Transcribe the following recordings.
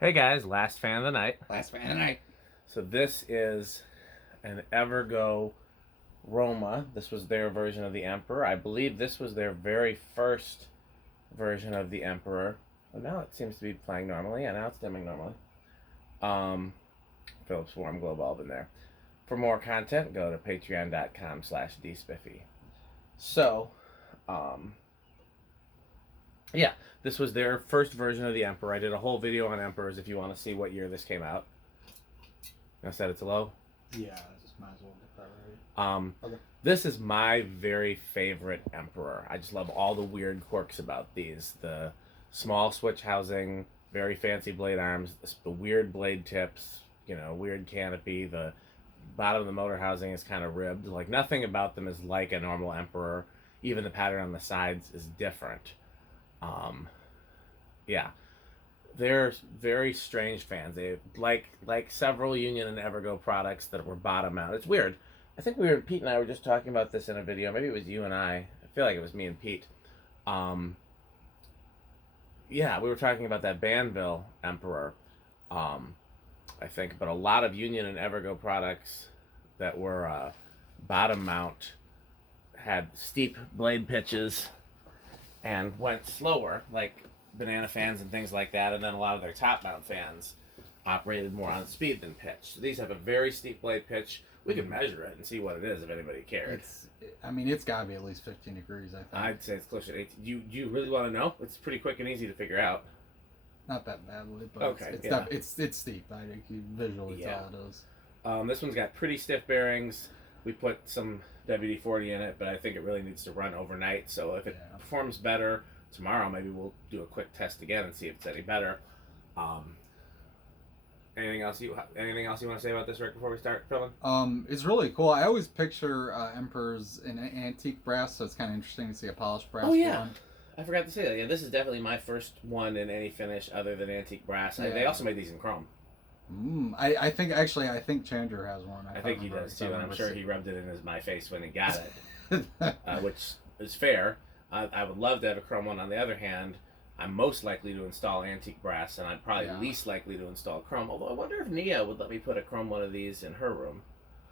Hey guys, last fan of the night. Last fan of the night. So this is an Evergo Roma. This was their version of the Emperor. I believe this was their very first version of the Emperor. Well, now it seems to be playing normally. Yeah, now it's dimming normally. Philips Warm Glow Bulb in there. For more content, go to patreon.com/dspiffy. So, um, yeah, this was their first version of the Emperor. I did a whole video on Emperors if you want to see what year this came out. I set it to low. Yeah, I just might as well get that right. Okay. This is my very favorite Emperor. I just love all the weird quirks about these. The small switch housing, very fancy blade arms, the weird blade tips, weird canopy. The bottom of the motor housing is kind of ribbed. Like, nothing about them is like a normal Emperor. Even the pattern on the sides is different. Yeah, they're very strange fans. They like several Union and Evergo products that were bottom mount. It's weird. I think Pete and I were just talking about this in a video. Maybe it was you and I feel like it was me and Pete. Yeah, we were talking about that Banville Emperor. I think, but a lot of Union and Evergo products that were bottom mount had steep blade pitches and went slower, like banana fans and things like that, and then a lot of their top mount fans operated more on speed than pitch. So these have a very steep blade pitch. We could measure it and see what it is if anybody cared. It's got to be at least 15 degrees, I think. I'd say it's closer to 18. Do you really want to know? It's pretty quick and easy to figure out. Not that badly, but okay, it's steep. I think you visually tell it is. This one's got pretty stiff bearings. We put some WD-40 in it, but I think it really needs to run overnight. So if it performs better tomorrow, maybe we'll do a quick test again and see if it's any better. Anything else you want to say about this, Rick, before we start filming? It's really cool. I always picture Emperors in antique brass, so it's kind of interesting to see a polished brass. Oh yeah, one. I forgot to say that. Yeah, this is definitely my first one in any finish other than antique brass. Yeah. They also made these in chrome. I think Chandler has one. I think he does too, and I'm sure he rubbed it in my face when he got it, which is fair. I would love to have a chrome one. On the other hand, I'm most likely to install antique brass, and I'm probably least likely to install chrome. Although I wonder if Nia would let me put a chrome one of these in her room.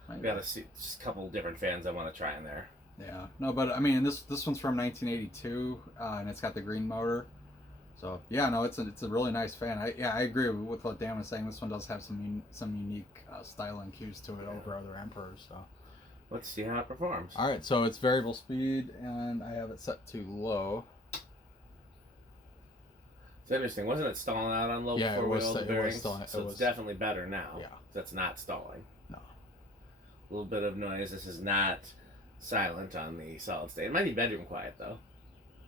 I've got just a couple different fans I want to try in there. Yeah, no, but I mean, this one's from 1982, and it's got the green motor. So yeah, no, it's a really nice fan. I agree with what Dan was saying. This one does have some unique styling cues to it over other Emperors. So let's see how it performs. All right, so it's variable speed, and I have it set to low. It's interesting. Wasn't it stalling out on low before we oiled the bearings? So it's definitely better now. Yeah, that's not stalling. No. A little bit of noise. This is not silent on the solid state. It might be bedroom quiet though.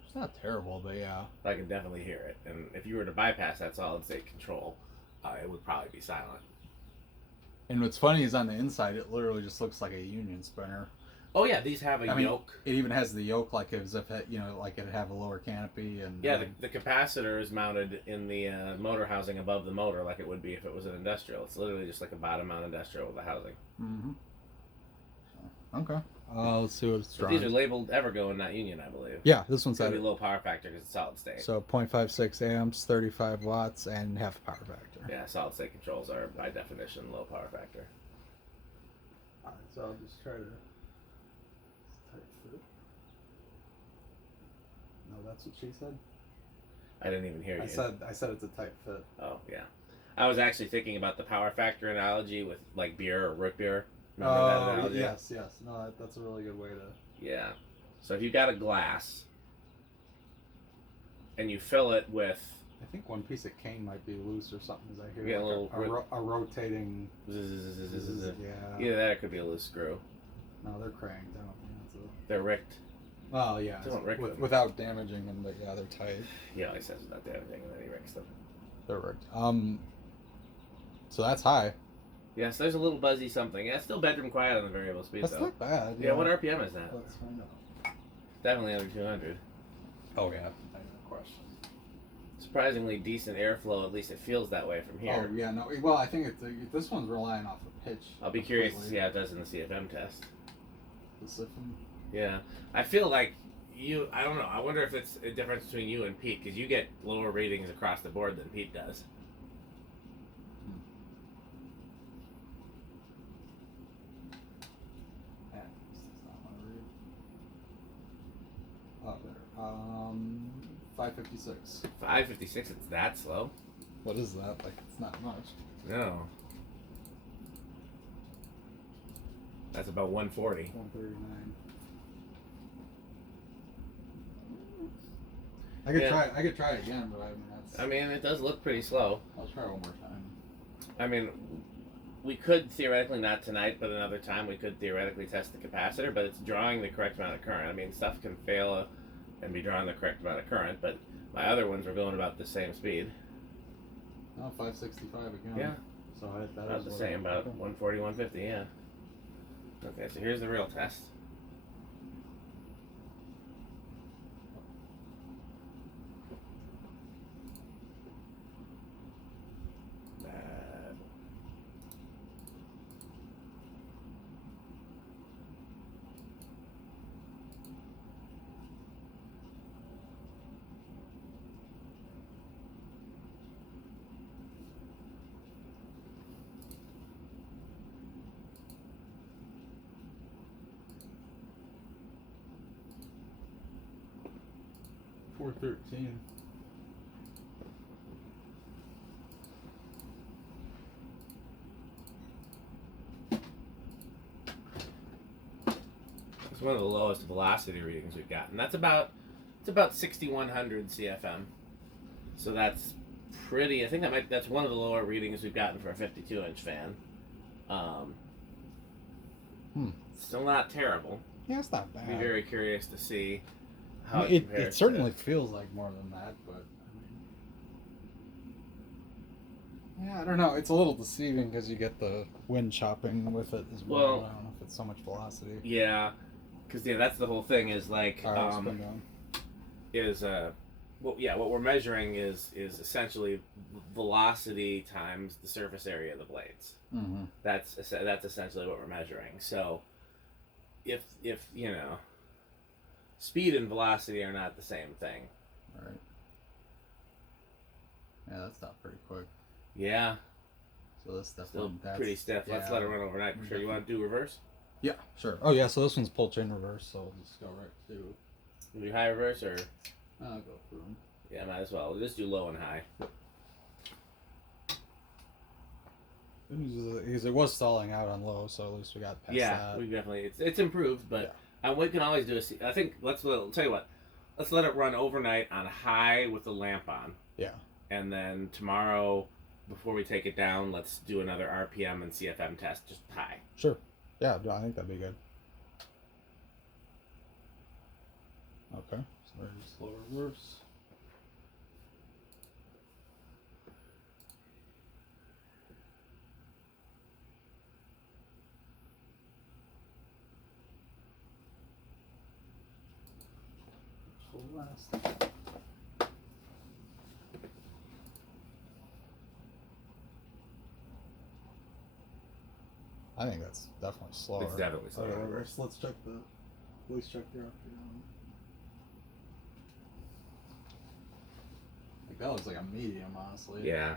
It's not terrible, but yeah. I can definitely hear it. And if you were to bypass that solid state control, it would probably be silent. And what's funny is on the inside, it literally just looks like a Union spinner. Oh yeah, these have a yoke. It even has the yoke, like as if it, like it'd have a lower canopy. And yeah, the capacitor is mounted in the motor housing above the motor, like it would be if it was an industrial. It's literally just like a bottom mount industrial with a housing. Mm-hmm. Okay. Let's see what it's drawing. These are labeled Evergo and not Union, I believe. Yeah, this one's going to be low power factor because it's solid state. So 0.56 amps, 35 watts, and half power factor. Yeah, solid state controls are by definition low power factor. All right, so I'll just try to tight fit. No, that's what she said. I didn't even hear you. I said it's a tight fit. Oh yeah, I was actually thinking about the power factor analogy with like beer or root beer. Remember that analogy? Yes. No, that's a really good way to... Yeah. So if you've got a glass and you fill it with... I think one piece of cane might be loose or something, as I hear. Yeah, like a rotating... Yeah. Either that or it could be a loose screw. No, they're cranked. I don't think They're ricked. Oh, yeah. Don't rick them. Without damaging them, but yeah, they're tight. Yeah, he says without damaging, and then he ricks them. They're ricked. So that's high. Yes, there's a little buzzy something. Yeah, it's still bedroom quiet on the variable speed, That's not bad. Yeah, what RPM is that? Let's find out. Definitely under 200. Oh, yeah. No question. Surprisingly decent airflow, at least it feels that way from here. Oh, yeah. No, well, I think this one's relying off of pitch. I'll be curious to see how it does in the CFM test. The CFM? Yeah. I feel like I don't know, I wonder if it's a difference between you and Pete, because you get lower ratings across the board than Pete does. 556. 556. It's that slow? What is that? Like, it's not much. No. That's about 140. 139. I could try it again, but I mean that's. I mean, it does look pretty slow. I'll try one more time. I mean, we could theoretically, not tonight, but another time, we could theoretically test the capacitor, but it's drawing the correct amount of current. I mean, stuff can fail and be drawing the correct amount of current, but my other ones were going about the same speed. Oh, 565 again. Yeah. So that About is the what same, about 140, 150, yeah. Okay, so here's the real test. $413. It's one of the lowest velocity readings we've gotten. It's about 6,100 CFM. So that's pretty. I think that's one of the lower readings we've gotten for a 52-inch fan. Still not terrible. Yeah, it's not bad. I'd be very curious to see how it certainly feels like more than that, but I mean, yeah, I don't know. It's a little deceiving because you get the wind chopping with it as well. I don't know if it's so much velocity. Yeah, because that's the whole thing is like what we're measuring is essentially velocity times the surface area of the blades. Mm-hmm. That's essentially what we're measuring. So if speed and velocity are not the same thing. Right. Yeah, that's not pretty quick. Yeah. So this stuff still pretty stiff. Yeah. Let's let it run overnight for sure. You want to do reverse? Yeah, sure. Oh yeah, so this one's pull chain reverse, so we'll just go right to. You do high reverse or? I'll go through them. Yeah, might as well. We'll just do low and high. Because it was stalling out on low, so at least we got past that. Yeah, we definitely it's improved, but we can always do I think I'll tell you what. Let's let it run overnight on high with the lamp on. Yeah. And then tomorrow, before we take it down, let's do another RPM and CFM test, just high. Sure. Yeah, I think that'd be good. Okay. So there's slow reverse. Full last. I think that's definitely slower. It's definitely slower. Reverse. Let's check at least check the RPM. Like that looks like a medium, honestly. Yeah.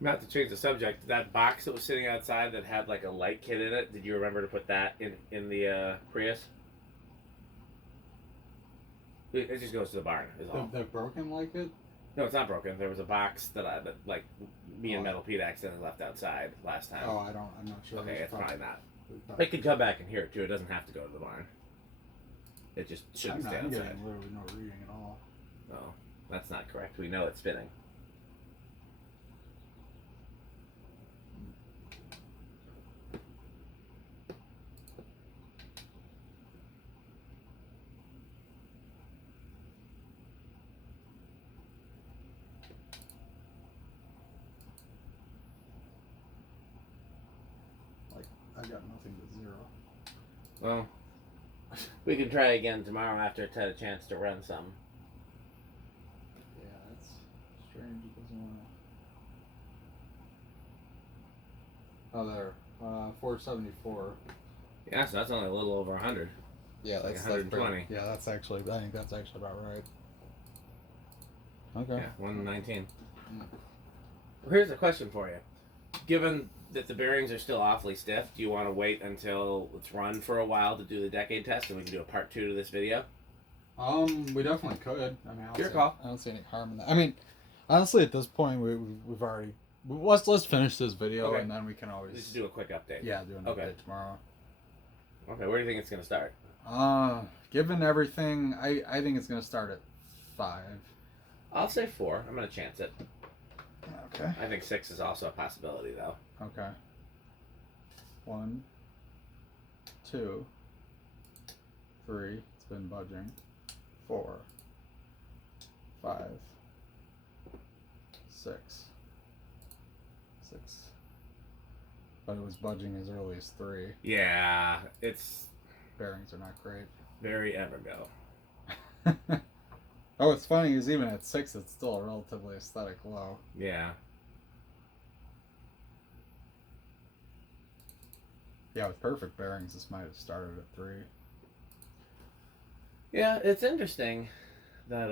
Not to change the subject, that box that was sitting outside that had like a light kit in it, did you remember to put that in the Prius? It just goes to the barn, is all. They're broken like it? No, it's not broken. There was a box that like me and Metal Pete accidentally left outside last time. Oh, I'm not sure. Okay, it's probably not. It could come back and hear it too. It doesn't have to go to the barn. It just shouldn't stay outside. I'm getting literally no reading at all. No, that's not correct. We know it's spinning. I got nothing but 0. Well, we can try again tomorrow after it's had a chance to run some. Yeah, that's strange. It doesn't want to. Oh, there. 474. Yeah, so that's only a little over 100. Yeah, Like that's 120. Yeah, that's actually. I think that's actually about right. Okay. Yeah, 119. Mm. Well, here's a question for you. Given that the bearings are still awfully stiff, do you want to wait until it's run for a while to do the decade test, and we can do a part 2 to this video? We definitely could. I mean, Your call. I don't see any harm in that. I mean, honestly, at this point, we've already. Let's finish this video, Okay. and then we can always. Just do a quick update. Yeah, do an Okay. update tomorrow. Okay, where do you think it's going to start? Given everything, I think it's gonna start at 5. I'll say 4. I'm going to chance it. Okay. I think 6 is also a possibility, though. Okay. 1, 2, 3. It's been budging. 4, 5, 6. 6. But it was budging as early as 3. Yeah, it's Bearings are not great. very Evergo. Oh, what's funny is even at 6, it's still a relatively aesthetic low. Yeah. Yeah, with perfect bearings, this might have started at 3. Yeah, it's interesting that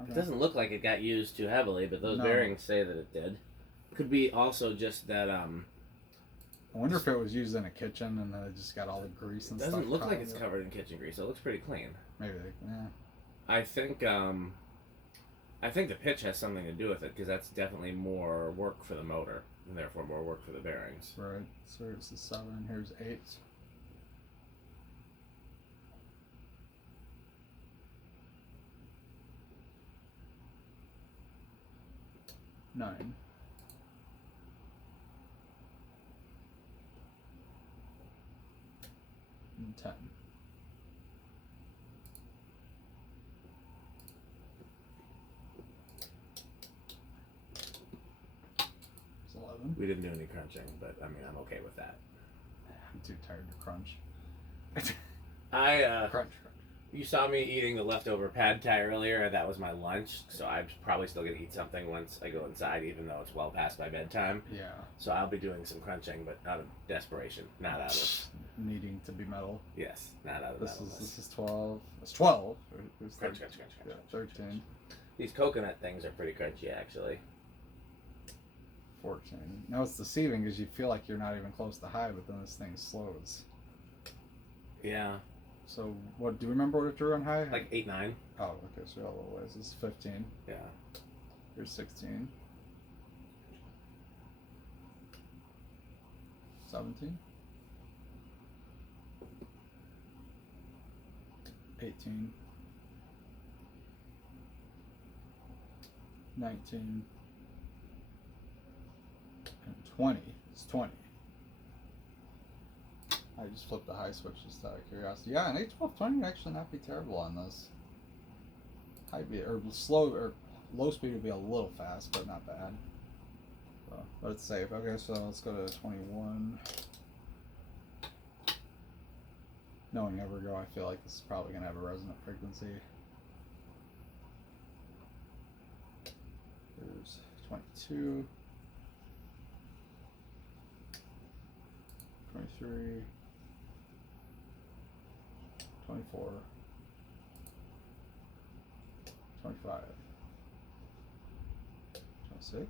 Okay. it doesn't look like it got used too heavily, but those No. bearings say that it did. Could be also just that I wonder if it was used in a kitchen and then it just got all the grease and it stuff. doesn't look like caught it's in it. covered in kitchen grease. It looks pretty clean. Maybe, yeah. I think the pitch has something to do with it, because that's definitely more work for the motor and therefore more work for the bearings. Right. So here's the 7. Here's 8. Nine. And 10. It's 11. We didn't do any crunching, but I mean, I'm okay with that. I'm too tired to crunch. Crunch. You saw me eating the leftover pad thai earlier, and that was my lunch, so I'm probably still going to eat something once I go inside, even though it's well past my bedtime. Yeah. So I'll be doing some crunching, but out of desperation, not out of... Needing to be metal. Yes, not out of This metalness. is 12. It's 12. Who's Crunch, 13? crunch, crunch, Yeah, crunch. 13. These coconut things are pretty crunchy, actually. 14. Now it's deceiving because you feel like you're not even close to high, but then this thing slows. Yeah. So, what do you remember what it drew on high? Like 8, 9. Oh, okay, so a little ways. This is 15. Yeah. Here's 16. 17. 18. 19. And 20. It's 20. I just flipped the high switch just out of curiosity. Yeah, an 81220 would actually not be terrible on this. High beat or slow or low speed would be a little fast, but not bad. So, but it's safe. Okay, so let's go to 21. Knowing Evergo, I feel like this is probably gonna have a resonant frequency. There's 22. 23. 24, 25, 26,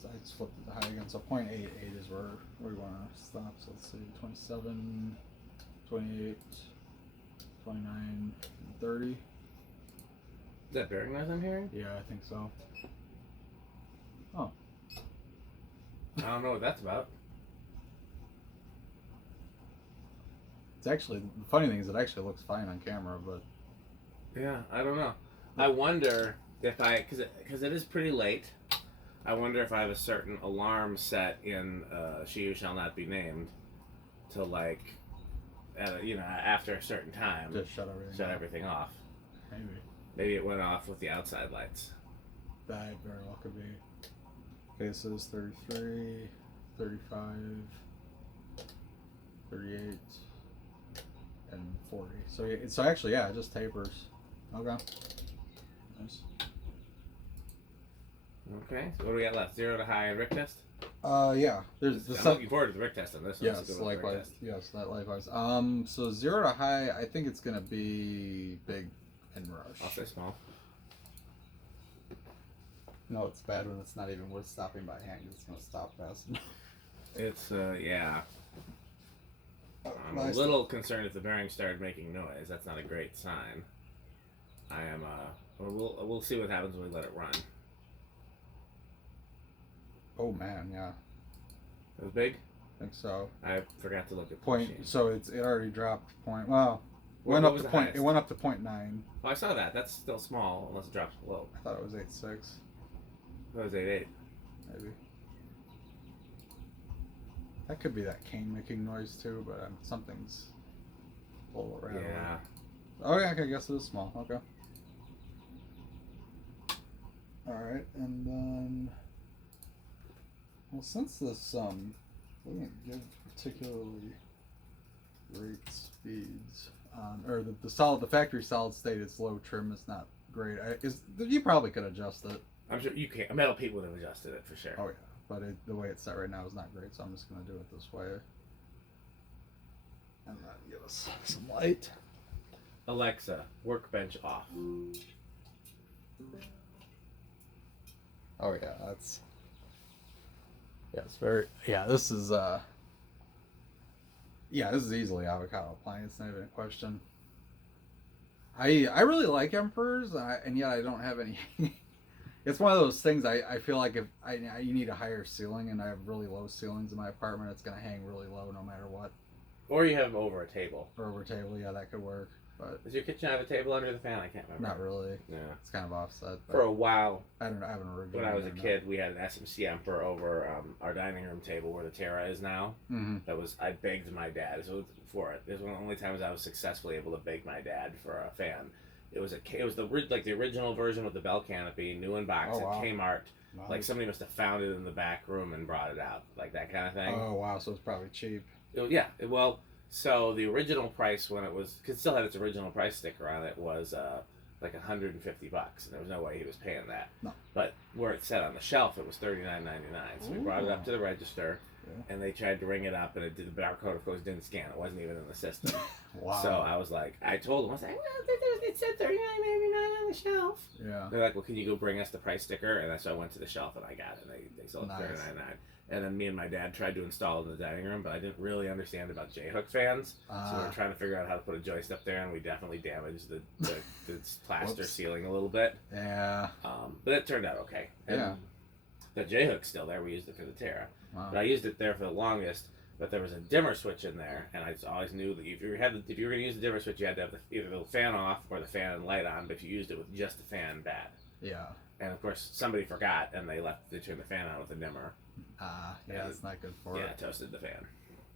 so I just flipped it to high again, so 0.88 is where we want to stop, so let's see, 27, 28, 29, 30. Is that bearing noise I'm hearing? Yeah, I think so. Oh. I don't know what that's about. It's actually, the funny thing is it actually looks fine on camera, but... Yeah, I don't know. I wonder if because it is pretty late, I wonder if I have a certain alarm set in She Who Shall Not Be Named to like, after a certain time, Just shut everything off. everything off. Maybe. Maybe it went off with the outside lights. That very well could be. Okay, so it's 33, 35, 38, and 40. So actually, yeah, it just tapers. Okay. Nice. Okay, so what do we got left? 0 to high and Rick test? Yeah. There's I'm looking forward to the Rick test on this one. Yes, likewise. Yes, that likewise. So 0 to high, I think it's gonna be big and rush. I'll say small. No, it's bad when it's not even worth stopping by hand. It's gonna stop fast. It's yeah. I'm a little concerned if the bearing started making noise. That's not a great sign. I am we'll see what happens when we let it run. Oh man, yeah. It was big? I think so. I forgot to look at the Point. machine. So it already dropped point. Well, What was the point. highest? It went up to 0.9. Oh, I saw that. That's still small unless it drops below. I thought it was 8.6. That was 8.8. Maybe. That could be that cane making noise too, but something's a little rattling. Yeah. Oh yeah, okay, I guess it is small. Okay. All right, and then, well, since this doesn't give particularly great speeds, or the factory solid state, its low trim is not great. You probably could adjust it. I'm sure you can. Metal Pete would have adjusted it for sure. Oh yeah, but the way it's set right now is not great, so I'm just gonna do it this way. And then give us some light. Alexa, workbench off. Oh yeah, that's it's very this is this is easily avocado appliance, not even a question. I really like Emperors, and yet I don't have any. It's one of those things I feel like if you need a higher ceiling, and I have really low ceilings in my apartment, it's gonna hang really low no matter what. Or you have them over a table. Or over a table, yeah, that could work. But Does your kitchen have a table under the fan? I can't remember. not really. Yeah. It's kind of offset. For a while, I haven't reviewed when I was a it or kid, we had an SMC Emperor over our dining room table where the Terra is now. Mm-hmm. I begged my dad for it. It was one of the only times I was successfully able to beg my dad for a fan. It was the original version with the bell canopy, new in box at Kmart. Nice. Like somebody must have found it in the back room and brought it out, like that kind of thing. Oh wow, so it's probably cheap. So the original price when it was, cause it still had its original price sticker on it, was like $150, and there was no way he was paying that. No. But where it said on the shelf, it was $39.99. So we brought it up to the register, and they tried to ring it up, and the barcode of course didn't scan. It wasn't even in the system. Wow. So I was like, I told them, I was like, well, it said $39.99 on the shelf. Yeah. They're like, well, can you go bring us the price sticker? And so I went to the shelf and I got it. They sold it for $39.99. And then me and my dad tried to install it in the dining room, but I didn't really understand about J-hook fans. So we were trying to figure out how to put a joist up there, and we definitely damaged the plaster ceiling a little bit. Yeah. But it turned out okay. And the J-hook's still there. We used it for the Terra. Wow. But I used it there for the longest. But there was a dimmer switch in there, and I always knew that if you were going to use the dimmer switch, you had to have either the fan off or the fan and light on. But if you used it with just the fan, bad. Yeah. And of course, somebody forgot, and they turned the fan on with a dimmer. That's not good for it. Yeah, it toasted the fan.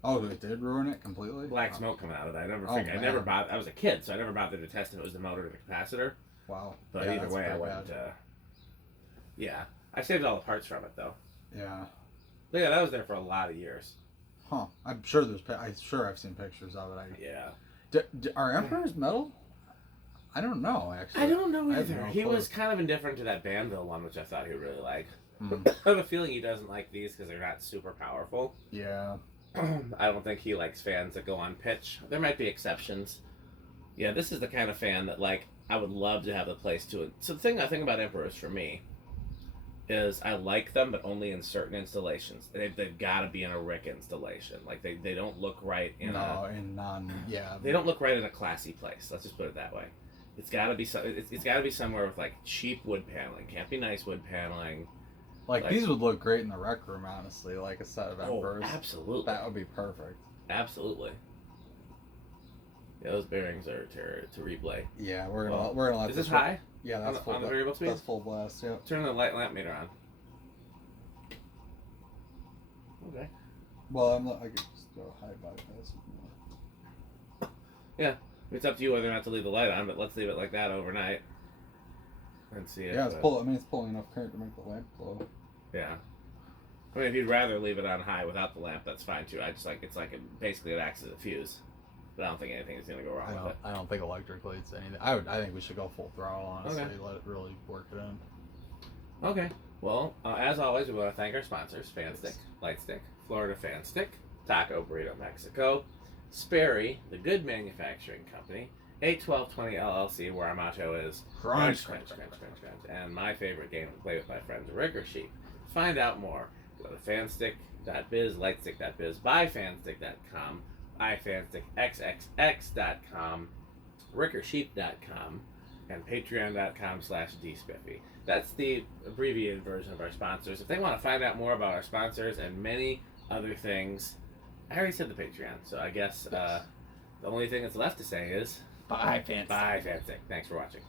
Oh, it did ruin it completely? Black smoke coming out of it. I never bothered. I was a kid, so I never bothered to test if it was the motor or the capacitor. Wow. But either way, I wouldn't. I saved all the parts from it, though. Yeah. But yeah, that was there for a lot of years. Huh. I'm sure I've seen pictures of it. Are Emperors metal? I don't know, actually. I don't know either. He was kind of indifferent to that Banville one, which I thought he would really like. I have a feeling he doesn't like these because they're not super powerful. Yeah. I don't think he likes fans that go on pitch. There might be exceptions. Yeah, this is the kind of fan that, like, I would love to have the place to it. So the thing I think about Emperors for me is I like them, but only in certain installations. They've got to be in a Rick installation. Like, they don't look right in they don't look right in a classy place. Let's just put it that way. It's got to be it's got to be somewhere with, like, cheap wood paneling. Can't be nice wood paneling. Like these would look great in the rec room, honestly. Like a set of Emperors. Oh, absolutely. That would be perfect. Absolutely. Yeah, those bearings are to replay. Yeah, we're gonna let. Is this high? Yeah, that's on the variable speed. That's full blast. Yeah. Turn the lamp meter on. Okay. Well, I could just go high bypass. Yeah, it's up to you whether or not to leave the light on, but let's leave it like that overnight. and see if Yeah, it's pulling enough current to make the lamp glow. yeah. I mean, if you'd rather leave it on high without the lamp, that's fine too. I just like basically it acts as a fuse, but I don't think anything is gonna go wrong with it. I don't think electrically it's anything. I think we should go full throttle, honestly. Okay. Let it really work it in. Okay. Well, as always, we want to thank our sponsors: FanStick, Lightstick, Florida FanStick, Taco Burrito Mexico, Sperry, the Good Manufacturing Company, 81220 LLC, where our motto is crunch, crunch, crunch, crunch, crunch, and my favorite game to play with my friends, Ricochet. Find out more. Go to fanstick.biz, lightstick.biz, buyfanstick.com, ifanstickxxx.com, rickersheep.com, and patreon.com/dspiffy. That's the abbreviated version of our sponsors. If they want to find out more about our sponsors and many other things, I already said the Patreon, so I guess the only thing that's left to say is Bye, Fanstick. bye, Fanstick. Thanks for watching.